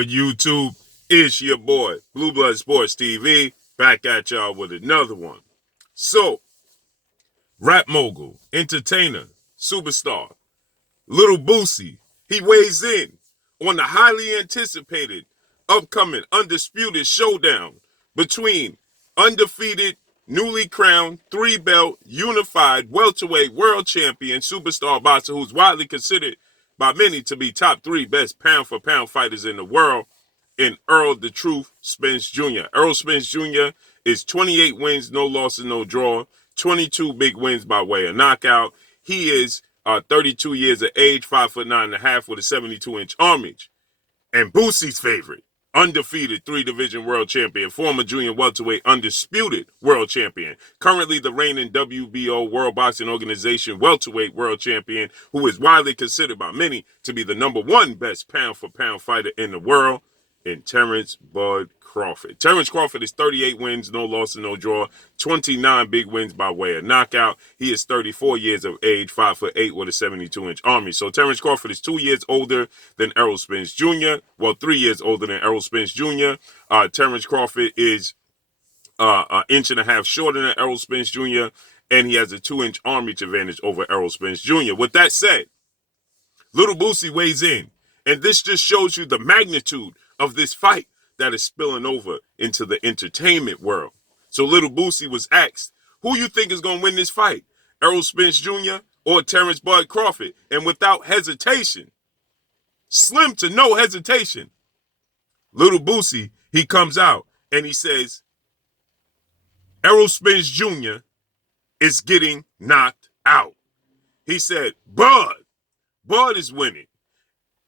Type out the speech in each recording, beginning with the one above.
YouTube, it's your boy, Blue Blood Sports TV, back at y'all with another one. So, rap mogul, entertainer, superstar, Lil Boosie, he weighs in on the highly anticipated, upcoming, undisputed showdown between undefeated, newly crowned, three-belt, unified, welterweight world champion, superstar boxer who's widely considered by many to be top three best pound-for-pound fighters in the world, in Errol the Truth Spence Jr. Errol Spence Jr. is 28 wins, no losses, no draw, 22 big wins by way of knockout. He is 32 years of age, 5'9.5" with a 72-inch arm reach. And Boosie's favorite, undefeated three-division world champion, former junior welterweight undisputed world champion, currently the reigning WBO World Boxing Organization welterweight world champion, who is widely considered by many to be the #1 best pound-for-pound fighter in the world, in Terence Bud Crawford. Terence Crawford is 38 wins, no loss and no draw, 29 big wins by way of knockout. He is 34 years of age, 5'8" with a 72-inch arm reach. So Terence Crawford is 2 years older than Errol Spence Jr. Well, 3 years older than Errol Spence Jr. Terence Crawford is an inch and a half shorter than Errol Spence Jr., and he has a 2-inch arm reach advantage over Errol Spence Jr. With that said, Lil Boosie weighs in, and this just shows you the magnitude of this fight that is spilling over into the entertainment world. So Lil Boosie was asked, who you think is going to win this fight, Errol Spence Jr. or Terence Bud Crawford? And without hesitation, slim to no hesitation, Lil Boosie, he comes out and he says, Errol Spence Jr. is getting knocked out. He said, Bud is winning.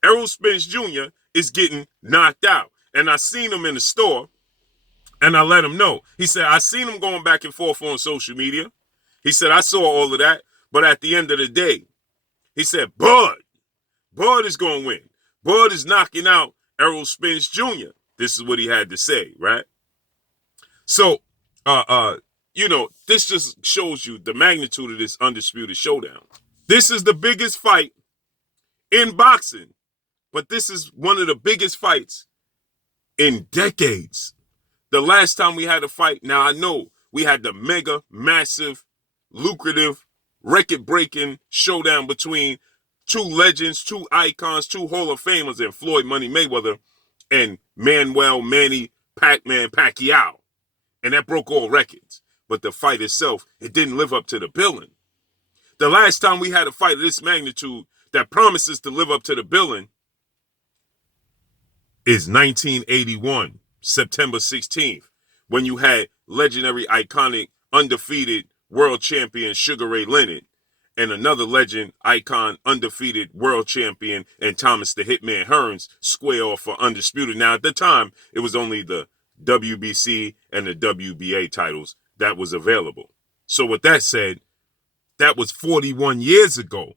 Errol Spence Jr. is getting knocked out. And I seen him in the store, and I let him know. He said, I seen him going back and forth on social media. He said, I saw all of that. But at the end of the day, he said, Bud is going to win. Bud is knocking out Errol Spence Jr. This is what he had to say, right? So, this just shows you the magnitude of this undisputed showdown. This is the biggest fight in boxing, but this is one of the biggest fights in decades. The last time we had a fight, now I know we had the mega, massive, lucrative, record-breaking showdown between two legends, two icons, two Hall of Famers, and Floyd Money Mayweather and Manuel Manny Pac-Man Pacquiao. And that broke all records. But the fight itself, it didn't live up to the billing. The last time we had a fight of this magnitude that promises to live up to the billing is 1981, September 16th, when you had legendary, iconic, undefeated world champion Sugar Ray Leonard and another legend, icon, undefeated world champion and Thomas the Hitman Hearns square off for undisputed. Now, at the time, it was only the WBC and the WBA titles that was available. So with that said, that was 41 years ago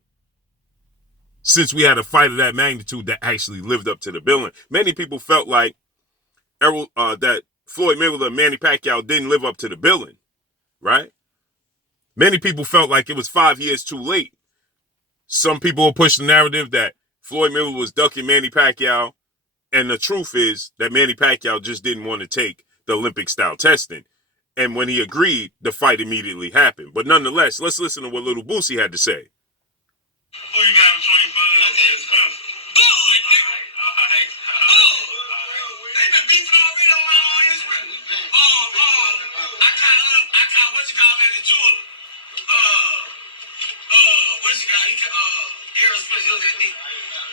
since we had a fight of that magnitude that actually lived up to the billing. Many people felt like that Floyd Mayweather and Manny Pacquiao didn't live up to the billing, right? Many people felt like it was 5 years too late. Some people will push the narrative that Floyd Mayweather was ducking Manny Pacquiao, and the truth is that Manny Pacquiao just didn't want to take the Olympic-style testing. And when he agreed, the fight immediately happened. But nonetheless, let's listen to what Lil Boosie had to say. Who you got between Bud and Spence? Bud, nigga. All right. Bud. They been beefing already on Instagram. I kind what you call that, the jeweler. What you got? Errol Spence, he look at me.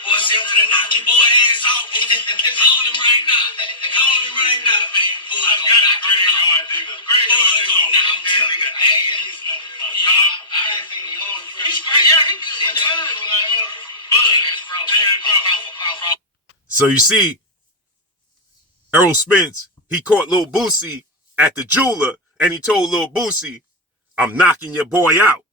Boy, say I'm finna knock your boy ass off. Call him right now. Call him right now, man. I got a graveyard nigga. Graveyard nigga. Now I'm telling you, So you see, Errol Spence, he caught Lil Boosie at the jeweler, and he told Lil Boosie, I'm knocking your boy out.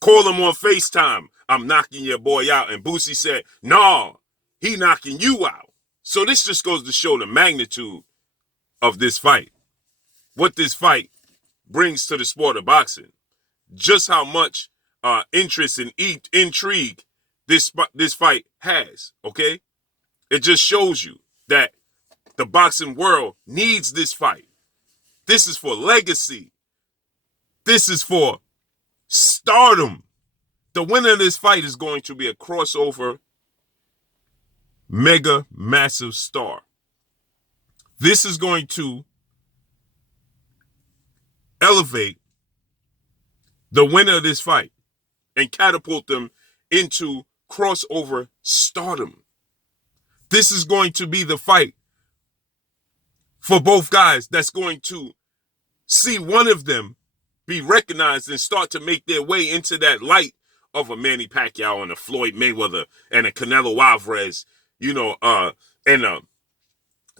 Call him on FaceTime. I'm knocking your boy out. And Boosie said, nah, he knocking you out. So this just goes to show the magnitude of this fight. What this fight brings to the sport of boxing. Just how much interest and intrigue this fight has, okay? It just shows you that the boxing world needs this fight. This is for legacy. This is for stardom. The winner of this fight is going to be a crossover mega massive star. This is going to elevate the winner of this fight and catapult them into crossover stardom. This is going to be the fight for both guys that's going to see one of them be recognized and start to make their way into that light of a Manny Pacquiao and a Floyd Mayweather and a Canelo Alvarez, and a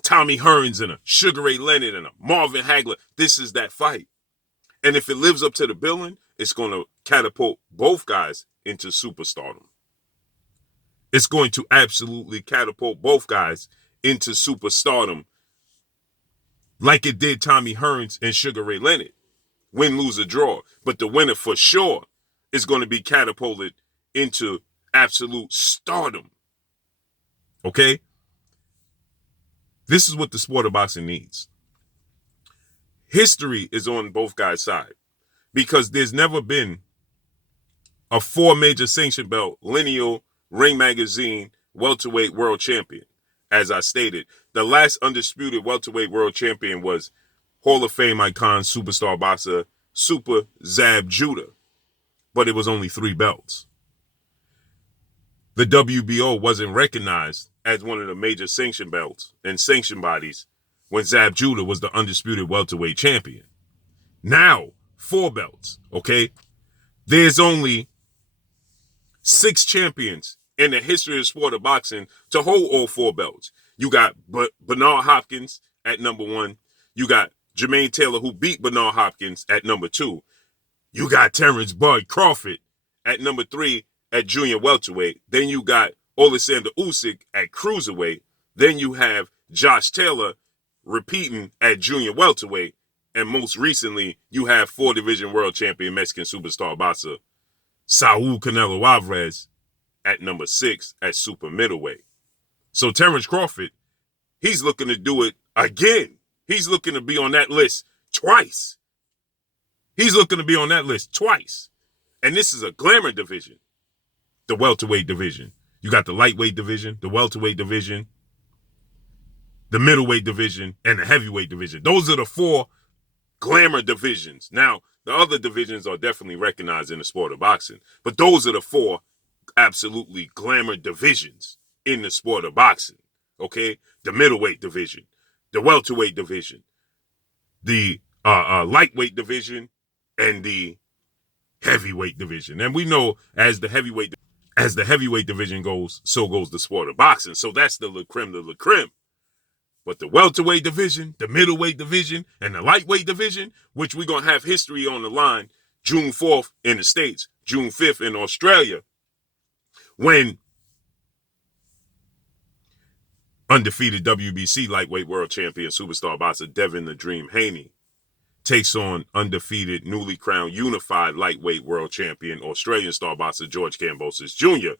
Tommy Hearns and a Sugar Ray Leonard and a Marvin Hagler. This is that fight. And if it lives up to the billing, it's going to catapult both guys into superstardom. It's going to absolutely catapult both guys into superstardom like it did Tommy Hearns and Sugar Ray Leonard. Win, lose, or draw. But the winner for sure is going to be catapulted into absolute stardom. Okay? This is what the sport of boxing needs. History is on both guys' side because there's never been a 4 major sanction belt, lineal, Ring Magazine, welterweight world champion. As I stated, the last undisputed welterweight world champion was Hall of Fame icon, superstar boxer, Super Zab Judah. But it was only 3 belts. The WBO wasn't recognized as one of the major sanction belts and sanction bodies when Zab Judah was the undisputed welterweight champion. Now, 4 belts, okay? There's only 6 champions in the history of the sport of boxing to hold all 4 belts. You got Bernard Hopkins at number 1. You got Jermaine Taylor, who beat Bernard Hopkins, at number 2. You got Terence Bud Crawford at number 3 at junior welterweight. Then you got Alexander Usyk at cruiserweight. Then you have Josh Taylor repeating at junior welterweight. And most recently, you have 4-division world champion Mexican superstar boxer Saul Canelo Alvarez at number 6 at super middleweight. So Terence Crawford, he's looking to do it again. He's looking to be on that list twice. He's looking to be on that list twice. And this is a glamour division, the welterweight division. You got the lightweight division, the welterweight division, the middleweight division, and the heavyweight division. Those are the 4 glamour divisions. Now, the other divisions are definitely recognized in the sport of boxing, but those are the 4 absolutely glamour divisions in the sport of boxing. Okay? The middleweight division, the welterweight division, the lightweight division, and the heavyweight division. And we know as the heavyweight division goes, so goes the sport of boxing. So that's the creme de la creme. But the welterweight division, the middleweight division, and the lightweight division, which we're going to have history on the line, June 4th in the States, June 5th in Australia, when undefeated WBC lightweight world champion superstar boxer Devin the Dream Haney takes on undefeated, newly crowned, unified lightweight world champion Australian star boxer George Kambosos Jr.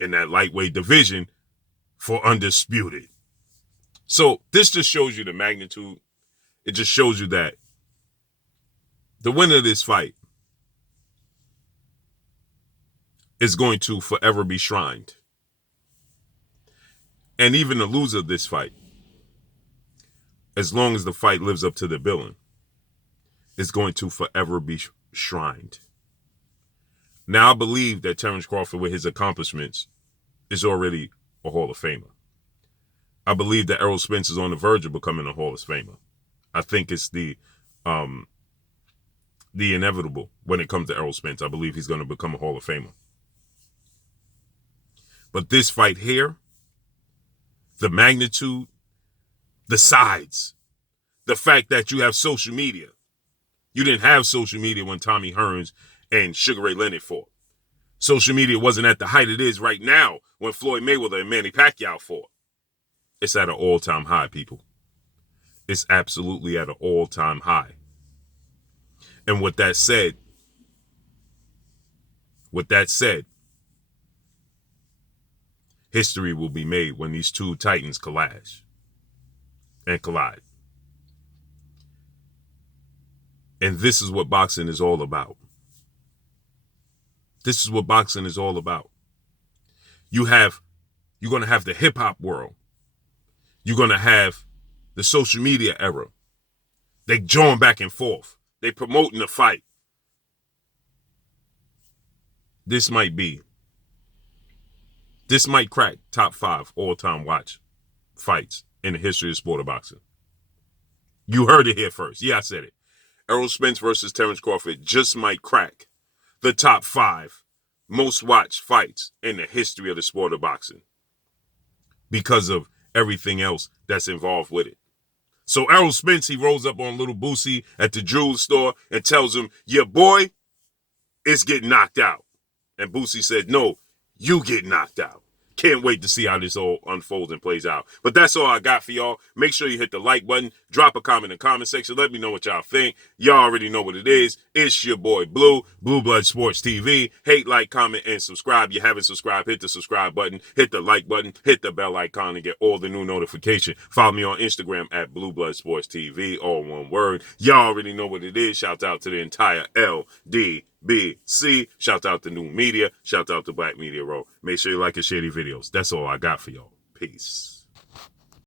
in that lightweight division for undisputed. So this just shows you the magnitude. It just shows you that the winner of this fight is going to forever be shrined. And even the loser of this fight, as long as the fight lives up to the billing, is going to forever be shrined. Now, I believe that Terence Crawford, with his accomplishments, is already a Hall of Famer. I believe that Errol Spence is on the verge of becoming a Hall of Famer. I think it's the inevitable when it comes to Errol Spence. I believe he's going to become a Hall of Famer. But this fight here, the magnitude, the sides, the fact that you have social media. You didn't have social media when Tommy Hearns and Sugar Ray Leonard fought. Social media wasn't at the height it is right now when Floyd Mayweather and Manny Pacquiao fought. It's at an all-time high, people. It's absolutely at an all-time high. And with that said, history will be made when these two titans collide. And this is what boxing is all about. This is what boxing is all about. You're going to have the hip hop world. You're going to have the social media era. They join back and forth. They promoting the fight. This might crack top 5 all-time watch fights in the history of the sport of boxing. You heard it here first. Yeah, I said it. Errol Spence versus Terence Crawford just might crack the top 5 most watched fights in the history of the sport of boxing because of everything else that's involved with it. So Errol Spence, he rolls up on Lil Boosie at the jewelry store and tells him, your boy is getting knocked out. And Boosie said, no, you get knocked out. Can't wait to see how this all unfolds and plays out. But that's all I got for y'all. Make sure you hit the like button. Drop a comment in the comment section. Let me know what y'all think. Y'all already know what it is. It's your boy Blue, Blue Blood Sports TV. Hate, like, comment, and subscribe. You haven't subscribed, hit the subscribe button. Hit the like button. Hit the bell icon and get all the new notifications. Follow me on Instagram at Blue Blood Sports TV. All one word. Y'all already know what it is. Shout out to the entire LDBC. Shout out to New Media. Shout out to Black Media Row. Make sure you like and share these videos. That's all I got for y'all. Peace.